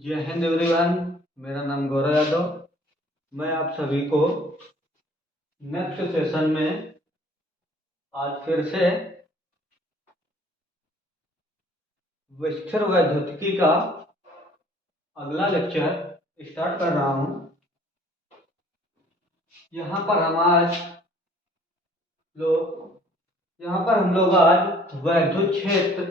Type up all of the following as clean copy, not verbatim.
जय हिंद एवरीवन। मेरा नाम गौरव यादव। मैं आप सभी को नेक्स्ट सेशन में आज फिर से विस्तार वैद्युतिकी का अगला लेक्चर स्टार्ट कर रहा हूं। यहाँ पर हम लोग आज वैद्युत क्षेत्र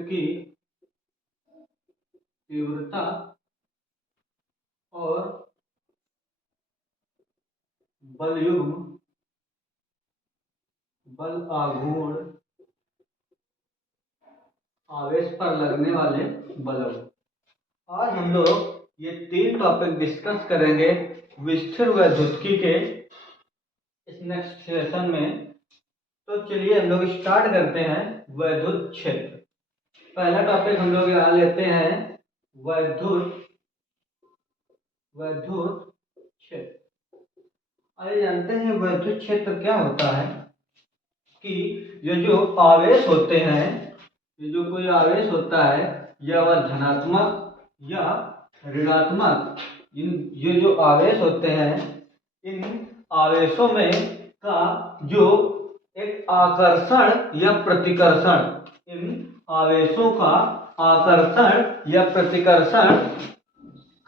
की तीव्रता और बल आघूर्ण आवेश पर लगने वाले बलों। आज हम लोग ये 3 टॉपिक डिस्कस करेंगे विस्तार वैद्युतिकी के इस नेक्स्ट सेशन में। तो चलिए हम लोग स्टार्ट करते हैं वैद्युत क्षेत्र। पहला टॉपिक हम लोग यहाँ लेते हैं वैद्युत क्षेत्र। आइए जानते हैं वैद्युत क्षेत्र क्या होता है। कि ये जो आवेश होते हैं, ये जो कोई आवेश होता है, या वह धनात्मक या ऋणात्मक, ये जो आवेश होते हैं, इन आवेशों में का जो एक आकर्षण या प्रतिकर्षण, इन आवेशों का आकर्षण या प्रतिकर्षण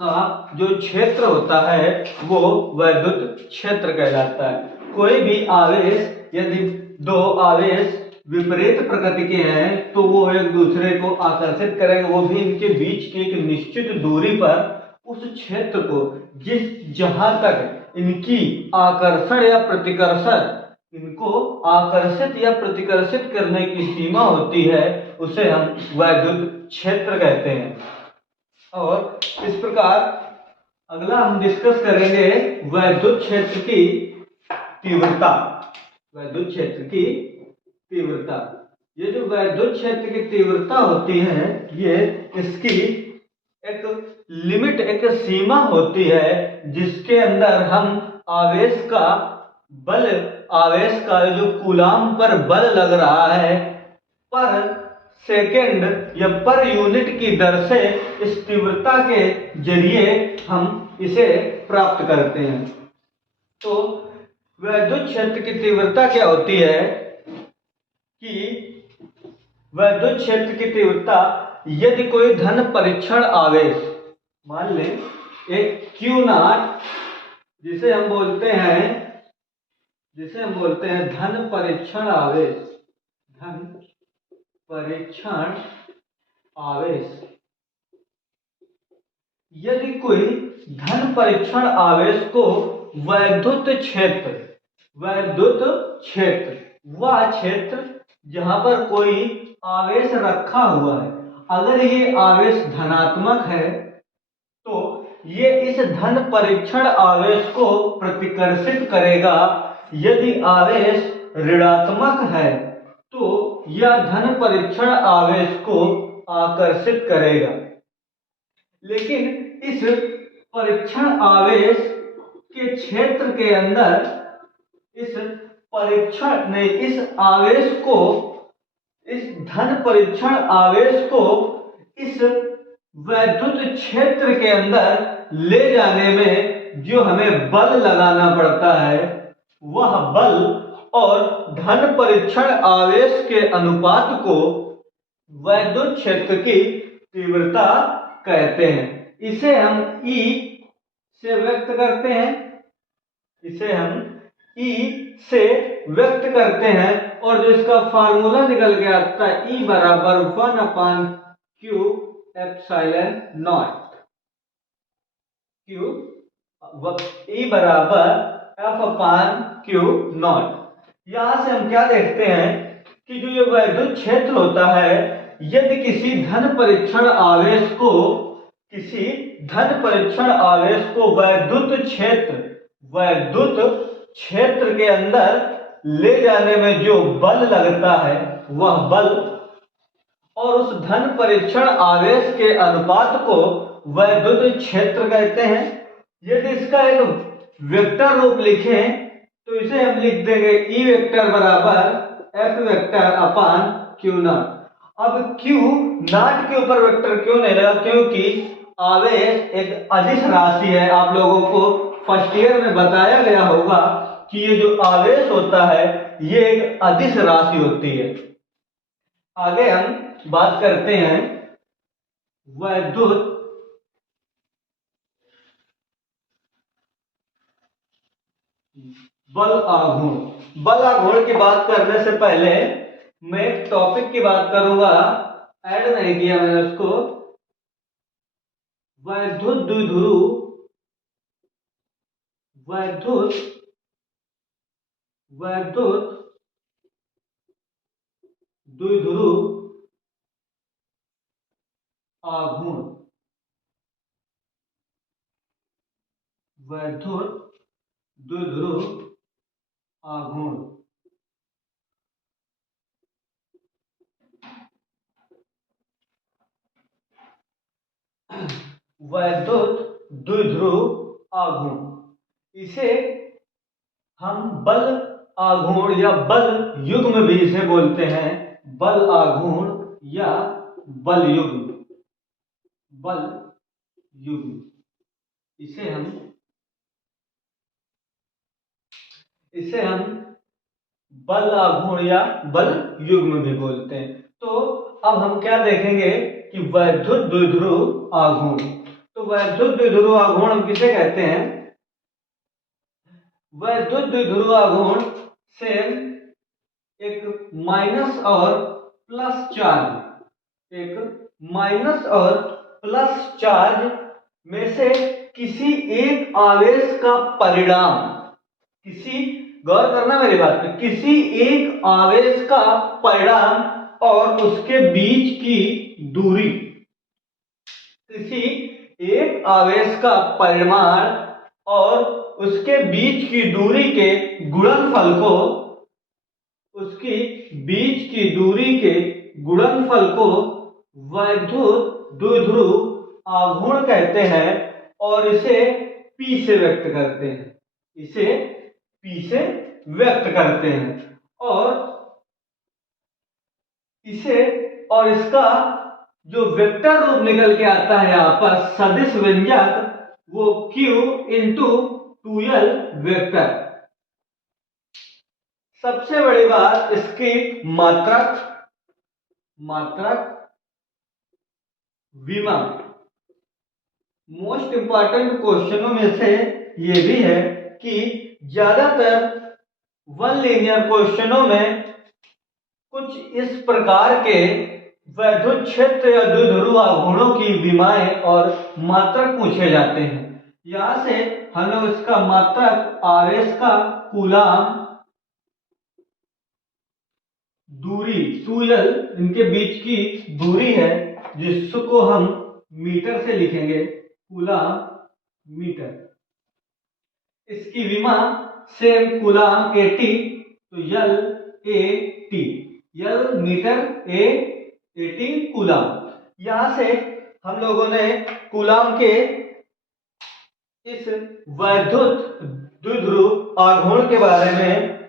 का जो क्षेत्र होता है वो वैद्युत क्षेत्र कहलाता है। कोई भी आवेश, यदि दो आवेश विपरीत प्रकृति के हैं तो वो एक दूसरे को आकर्षित करेंगे, वो भी इनके बीच की एक निश्चित दूरी पर उस क्षेत्र को जहां तक इनकी आकर्षण या प्रतिकर्षण, इनको आकर्षित या प्रतिकर्षित करने की सीमा होती है, उसे हम वैद्युत क्षेत्र कहते हैं। और इस प्रकार अगला हम डिस्कस करेंगे वैद्युत क्षेत्र की तीव्रता। वैद्युत क्षेत्र की तीव्रता, ये जो वैद्युत क्षेत्र की तीव्रता होती है, ये इसकी एक लिमिट, एक सीमा होती है जिसके अंदर हम आवेश का जो कूलाम पर बल लग रहा है पर सेकेंड या पर यूनिट की दर से इस तीव्रता के जरिए हम इसे प्राप्त करते हैं। तो वैद्युत क्षेत्र की तीव्रता क्या होती है कि वैद्युत क्षेत्र की तीव्रता, यदि कोई धन परीक्षण आवेश, मान लें एक Q0, जिसे हम बोलते हैं धन परीक्षण आवेश, यदि कोई धन परीक्षण आवेश को वैद्युत क्षेत्र, वह क्षेत्र जहां पर कोई आवेश रखा हुआ है, अगर ये आवेश धनात्मक है तो ये इस धन परीक्षण आवेश को प्रतिकर्षित करेगा। यदि आवेश ऋणात्मक है तो यह धन परीक्षण आवेश को आकर्षित करेगा। लेकिन इस परीक्षण आवेश के क्षेत्र के अंदर इस धन परीक्षण आवेश को इस वैद्युत क्षेत्र के अंदर ले जाने में जो हमें बल लगाना पड़ता है, वह बल और धन परीक्षण आवेश के अनुपात को वैद्युत क्षेत्र की तीव्रता कहते हैं। इसे हम E से व्यक्त करते हैं और जो इसका फार्मूला निकल के आता है E बराबर 1/Q एप्सिलॉन नॉट। E बराबर F/Q0। यहां से हम क्या देखते हैं कि जो ये वैद्युत क्षेत्र होता है, यदि किसी धन परीक्षण आवेश को वैद्युत क्षेत्र के अंदर ले जाने में जो बल लगता है, वह बल और उस धन परीक्षण आवेश के अनुपात को वैद्युत क्षेत्र कहते हैं। यदि इसका एक वेक्टर रूप लिखें तो इसे हम लिख देंगे ई वेक्टर बराबर F vector upon Q not. अब क्यू नॉट के ऊपर वेक्टर क्यों नहीं लगा, क्योंकि आवेश एक अदिश राशि है। आप लोगों को फर्स्ट ईयर में बताया गया होगा कि ये जो आवेश होता है ये एक अदिश राशि होती है। आगे हम बात करते हैं वैद्युत बल आघूर्ण। बल आघूर्ण की बात करने से पहले मैं एक टॉपिक की बात करूंगा, ऐड नहीं किया मैंने उसको। वैद्युत द्विध्रुव वैद्युत वैद्युत द्विध्रुव आघूर्ण। वैद्युत द्विध्रुव आघूर्ण। वैद्युत द्विध्रुव आघूर्ण, इसे हम बल आघूर्ण या बल युग्म भी इसे बोलते हैं। बल आघूर्ण या बल युग्म। बल युग्म इसे हम बल आघूर्ण या बल युग्म भी बोलते हैं। तो अब हम क्या देखेंगे कि वैद्युत द्विध्रुव आघूर्ण। तो वैद्युत द्विध्रुव आघूर्ण हम किसे कहते हैं? वैद्युत द्विध्रुव आघूर्ण से एक माइनस और प्लस चार्ज, एक माइनस और प्लस चार्ज में से किसी एक आवेश का परिणाम, गौर करना मेरी बात पे, किसी एक आवेश का परिणाम और उसके बीच की दूरी, किसी एक आवेश का परिमाण और उसके बीच की दूरी के गुणनफल को, उसकी बीच की दूरी के गुणनफल को वैद्युत द्विध्रुव आघूर्ण कहते हैं और इसे P से व्यक्त करते हैं। इसे P से व्यक्त करते हैं और इसका जो वेक्टर रूप निकल के आता है यहाँ पर सदिश व्यंजक, वो Q इंटू 2L वेक्टर। सबसे बड़ी बात इसकी मात्रक विमा। मोस्ट इंपॉर्टेंट क्वेश्चनों में से ये भी है कि ज्यादातर वन लीनियर क्वेश्चनों में कुछ इस प्रकार के वैद्युत क्षेत्र या द्विध्रुव आघूर्णों की विमाएं और मात्रक पूछे जाते हैं। यहां से हम लोग इसका मात्रक, आवेश का कूलाम, दूरी 2L, इनके बीच की दूरी है जिसको हम मीटर से लिखेंगे, कूलाम मीटर। इसकी विमा सेम कूलाम 80, तो L AT, L metre, A 80 coulomb. यहां से हम लोगों ने कूलाम के इस वैद्युत द्विध्रुव आघूर्ण के बारे में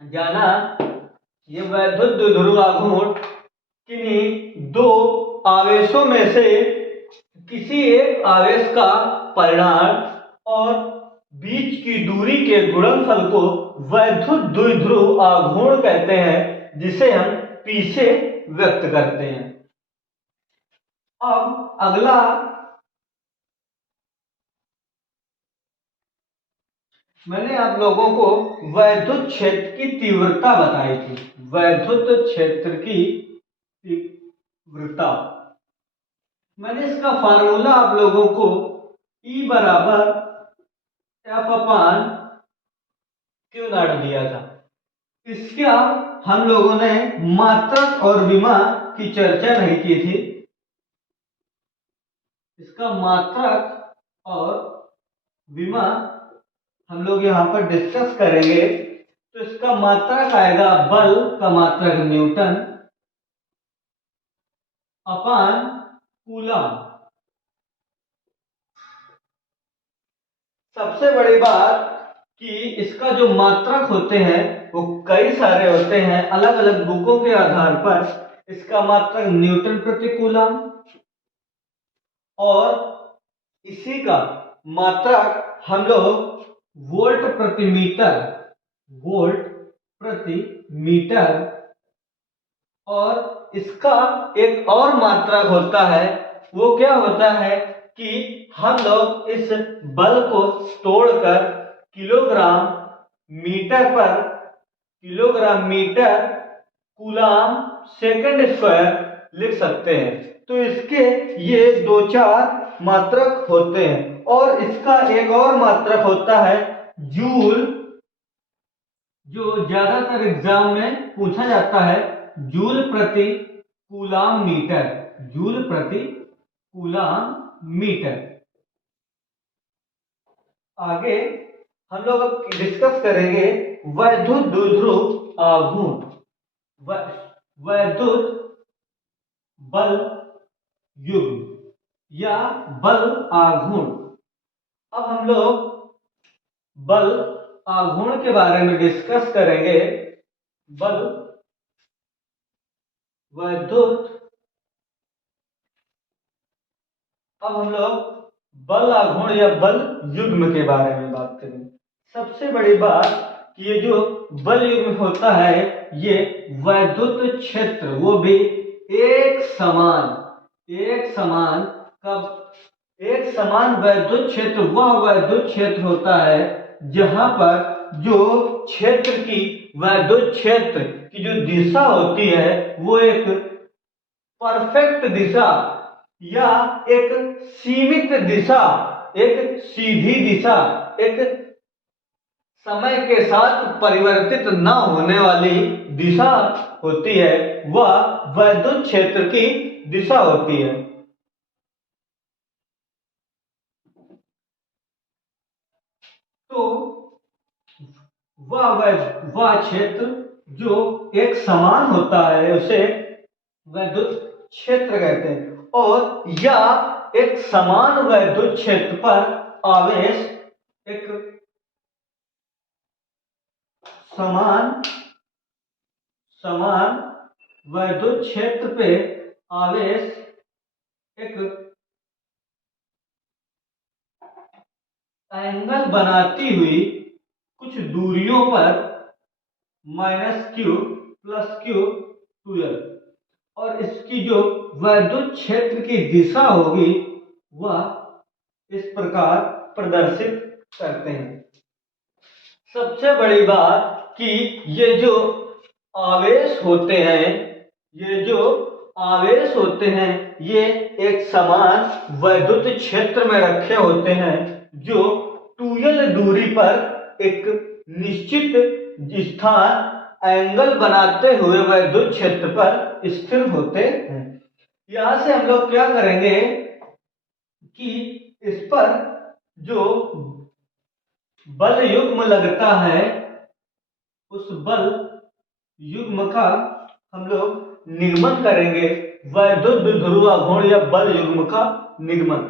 जाना। ये वैद्युत द्विध्रुव आघूर्ण किन्हीं दो आवेशों में से किसी एक आवेश का परिमाण और बीच की दूरी के गुणनफल को वैद्युत द्विध्रुव आघूर्ण कहते हैं, जिसे हम P से व्यक्त करते हैं। अब अगला मैंने आप लोगों को वैद्युत क्षेत्र की तीव्रता बताई थी। वैद्युत क्षेत्र की तीव्रता, मैंने इसका फार्मूला आप लोगों को E बराबर F अपान क्यू नॉट दिया था। इसका हम लोगों ने मात्रक और विमा की चर्चा नहीं की थी। इसका मात्रक और विमा हम लोग यहाँ पर डिस्कस करेंगे। तो इसका मात्रक आएगा, बल का मात्रक न्यूटन, अपान कूलम। सबसे बड़ी बात कि इसका जो मात्रक होते हैं वो कई सारे होते हैं। अलग अलग बुकों के आधार पर इसका मात्रक न्यूटन प्रति कूलम और इसी का मात्रक हम लोग वोल्ट प्रति मीटर, वोल्ट प्रति मीटर, और इसका एक और मात्रक होता है। वो क्या होता है कि हम लोग इस बल को तोड़कर किलोग्राम मीटर पर, kilogram metre coulomb second square लिख सकते हैं। तो इसके ये दो चार मात्रक होते हैं। और इसका एक और मात्रक होता है जूल, जो ज्यादातर एग्जाम में पूछा जाता है, जूल प्रति कूलाम मीटर, जूल प्रति कूलाम मीटर। आगे हम लोग अब डिस्कस करेंगे वैद्युत द्विध्रुव आघूर्ण, वैद्युत बल युग्म या बल आघूर्ण। अब हम लोग बल आघूर्ण के बारे में डिस्कस करेंगे। बल वैद्युत, अब हम लोग बल आघूर्ण या बल युग्म के बारे में बात करेंगे। सबसे बड़ी बात कि ये जो बल युग्म होता है ये वैद्युत क्षेत्र, वो भी एक समान, एक समान कब, एक समान वैद्युत क्षेत्र वह वैद्युत क्षेत्र होता है जहां पर जो क्षेत्र की, वैद्युत क्षेत्र की जो दिशा होती है वो एक परफेक्ट दिशा या एक सीमित दिशा, एक सीधी दिशा, एक समय के साथ परिवर्तित न होने वाली दिशा होती है, वह वैद्युत क्षेत्र की दिशा होती है। तो वह क्षेत्र जो एक समान होता है उसे वैद्युत क्षेत्र कहते हैं। और या एक समान वैद्युत क्षेत्र पर आवेश, एक समान वैद्युत क्षेत्र पे आवेश एक एंगल बनाती हुई कुछ दूरियों पर -q + q 2l, और इसकी जो वैद्युत क्षेत्र की दिशा होगी वह इस प्रकार प्रदर्शित करते हैं। सबसे बड़ी बात कि ये जो आवेश होते हैं, ये जो आवेश होते हैं ये एक समान वैद्युत क्षेत्र में रखे होते हैं जो 2l दूरी पर एक निश्चित स्थान एंगल बनाते हुए वैद्युत क्षेत्र पर स्थिर होते हैं। यहां से हम लोग क्या करेंगे कि इस पर जो बल युग्म लगता है उस बल युग्म का हम लोग निगमन करेंगे, वैद्युत द्विध्रुव आघूर्ण या बल युग्म का निगमन।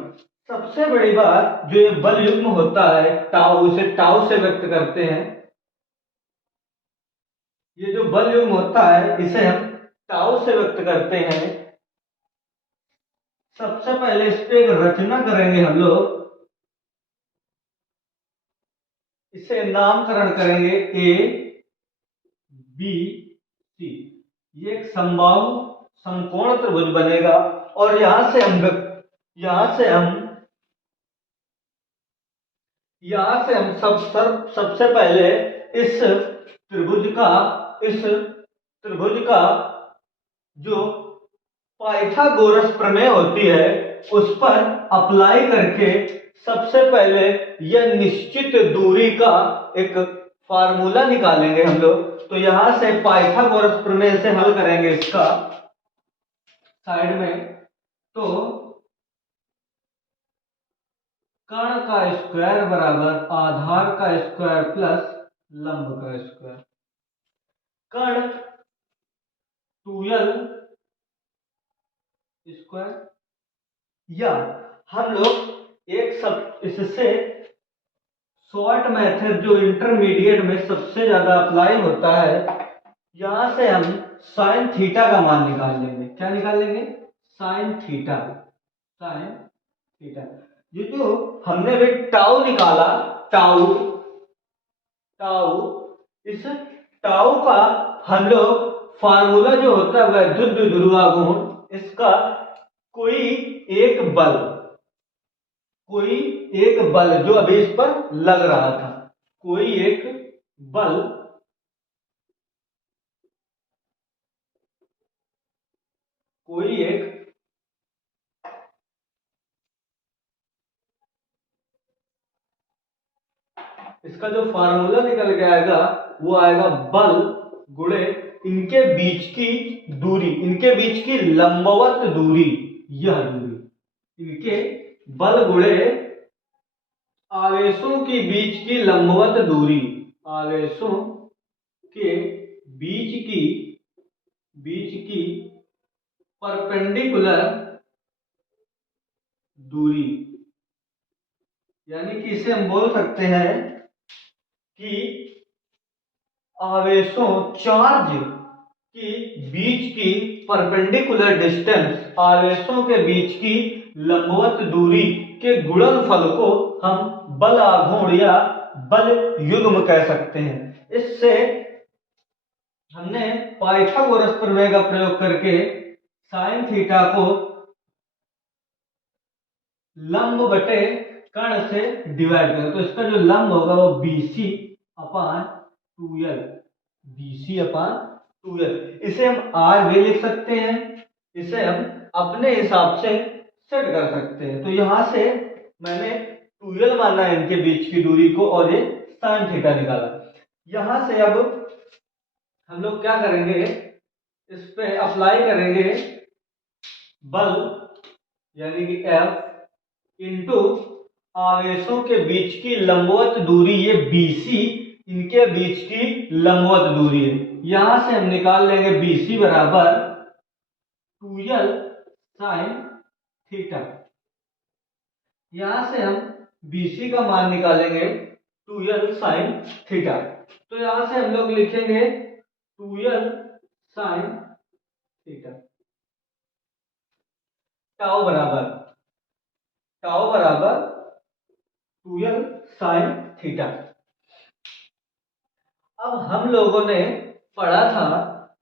सबसे बड़ी बात जो ये बल युग्म होता है टाउ, इसे टाउ से व्यक्त करते हैं। ये जो बल युग्म होता है इसे हम टाउ से व्यक्त करते हैं। सबसे पहले इस पे एक रचना करेंगे हम लोग, इसे नामकरण करेंगे ए बी सी। ये एक समबाहु समकोण त्रिभुज बनेगा और यहां से हम सबसे पहले इस त्रिभुज का जो पाइथागोरस प्रमेय होती है उस पर अप्लाई करके सबसे पहले यह निश्चित दूरी का एक फार्मूला निकालेंगे हम लोग। तो यहां से पाइथागोरस प्रमेय से हल करेंगे इसका साइड में। तो कर्ण का स्क्वायर बराबर आधार का स्क्वायर प्लस लंब का स्क्वायर। कर्ण 2l स्क्वायर, या हम लोग एक सब इससे शॉर्ट मेथड जो इंटरमीडिएट में सबसे ज्यादा अप्लाई होता है, यहां से हम साइन थीटा का मान निकाल लेंगे। क्या निकाल लेंगे? Sine theta. साइन थीटा ये जो हमने भी टाउ निकाला, टाउ टाउ इस टाउ का हम लोग फार्मूला जो होता है वैद्युत ध्रुवाघूर्ण, इसका कोई एक बल, कोई एक बल जो अभी इस पर लग रहा था, कोई एक बल, कोई एक इसका जो फार्मूला निकल के आएगा वो आएगा बल गुणे इनके बीच की दूरी, इनके बीच की लंबवत दूरी, यह दूरी, इनके बल गुणे आवेशों के बीच की लंबवत दूरी, आवेशों के बीच की परपेंडिकुलर दूरी, यानी कि इसे हम बोल सकते हैं कि आवेशों चार्ज की बीच की परपेंडिकुलर डिस्टेंस, आवेशों के बीच की लंबवत दूरी के गुणनफल को हम बल आघूर्ण या बल युग्म कह सकते हैं। इससे हमने पाइथागोरस प्रमेय का प्रयोग करके साइन थीटा को लंब बटे कर्ण से डिवाइड करें, तो इसका जो लंब होगा वो BC अपान 2L, BC अपान 2L। इसे हम R भी लिख सकते हैं, इसे हम अपने हिसाब से सेट कर सकते हैं। तो यहां से मैंने 2L माना है इनके बीच की दूरी को, और ये साइन थीटा निकाला। यहां से अब हम लोग क्या करेंगे, इस पे अप्लाई करेंगे बल, यानी कि F इंटू आवेशों के बीच की लंबवत दूरी, ये BC, इनके बीच की लंबवत दूरी है। यहां से हम निकाल लेंगे BC बराबर 2L साइन थीटा। यहां से हम BC का मान निकालेंगे 2L साइन थीटा। तो यहां से हम लोग लिखेंगे 2L साइन थीटा, टाउ बराबर 2L साइन थीटा। अब हम लोगों ने पढ़ा था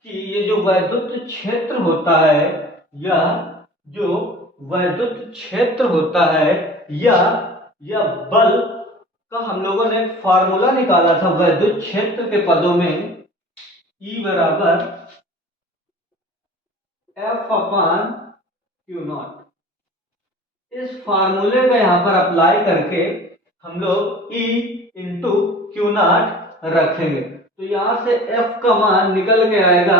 कि ये जो वैद्युत क्षेत्र होता है, यह जो वैद्युत क्षेत्र होता है, यह बल का हम लोगों ने फार्मूला निकाला था वैद्युत क्षेत्र के पदों में, E बराबर F अपान क्यू नॉट। इस फार्मूले का यहां पर अप्लाई करके हम लोग E इंटू क्यू नॉट रखेंगे, तो यहां से F का मान निकल के आएगा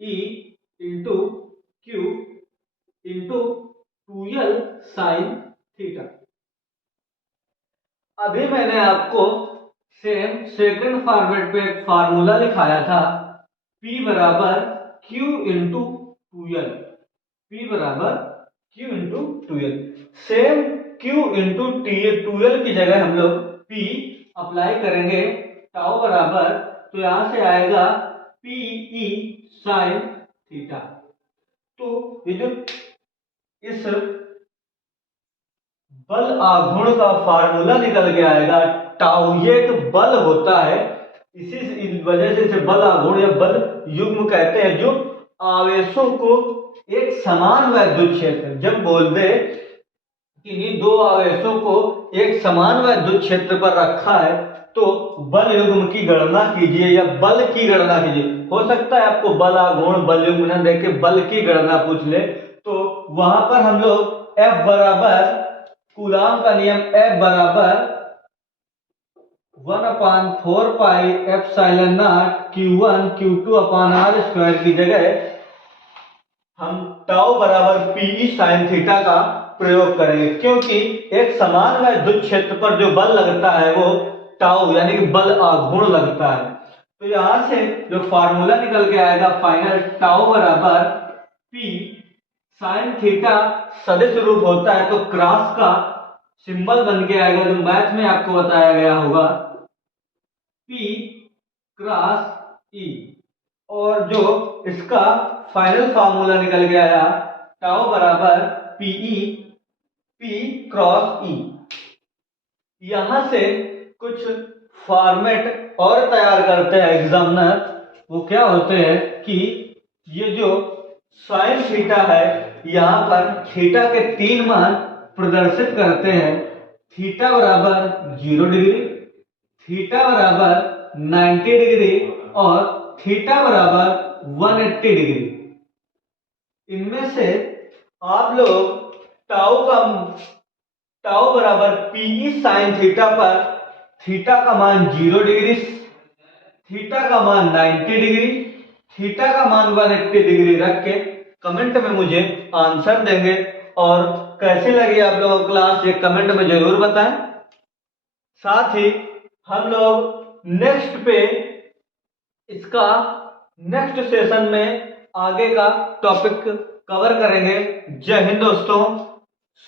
E into Q into 2L sine theta. अभी मैंने आपको सेम सेकंड फॉर्मेट पे एक फार्मूला लिखाया था, P बराबर Q इंटू 2L, P बराबर Q into 2L। Same Q into 2L की जगह हम लोग P अप्लाई करेंगे, टाउ बराबर, तो यहां से आएगा PE साइन थीटा। तो ये जो इस बल आघूर्ण का फार्मूला निकल के आएगा, टाउ ये एक बल होता है, इस वजह से इसे बल आघूर्ण या बल युग्म कहते हैं, जो आवेशों को एक समान वैद्युत क्षेत्र, जब बोल दे कि इन्हीं दो आवेशों को एक समान वैद्युत क्षेत्र पर रखा है, तो बल युग्म की गणना कीजिए या बल की गणना कीजिए। हो सकता है आपको बल आघूर्ण बल युग्म न देके बल की गणना पूछ ले, तो वहां पर हम लोग F बराबर कूलाम का नियम, F बराबर 1/4 pi epsilon not Q1 Q2 upon R square की जगह हम टाउ बराबर PE साइन थीटा का प्रयोग करेंगे, क्योंकि एक समान वैद्युत क्षेत्र पर जो बल लगता है वो टाउ यानी कि बल आघूर्ण लगता है। तो यहां से जो फार्मूला निकल के आएगा फाइनल, टाउ बराबर P साइन थीटा सदिश रूप होता है तो क्रॉस का सिंबल बन के आएगा, जो मैथ में आपको बताया गया होगा, P क्रॉस E। और जो इसका फाइनल फार्मूला निकल के आया, टाउ बराबर PE P क्रॉस E। यहां से कुछ फॉर्मेट और तैयार करते हैं एग्जामिनर। वो क्या होते हैं कि ये जो साइन थीटा है, यहां पर थीटा के 3 मान प्रदर्शित करते हैं। थीटा बराबर 0 डिग्री, थीटा बराबर 90 डिग्री और थीटा बराबर 180 डिग्री। इनमें से आप लोग टाउ बराबर पीई साइन थीटा पर थीटा का मान 0 डिग्री, थीटा का मान 90 डिग्री, थीटा का मान 180 डिग्री रख के कमेंट में मुझे आंसर देंगे। और कैसी लगी आप लोगों को क्लास, ये कमेंट में जरूर बताएं। साथ ही हम लोग इसका नेक्स्ट सेशन में आगे का टॉपिक कवर करेंगे। जय हिंद दोस्तों,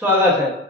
स्वागत है।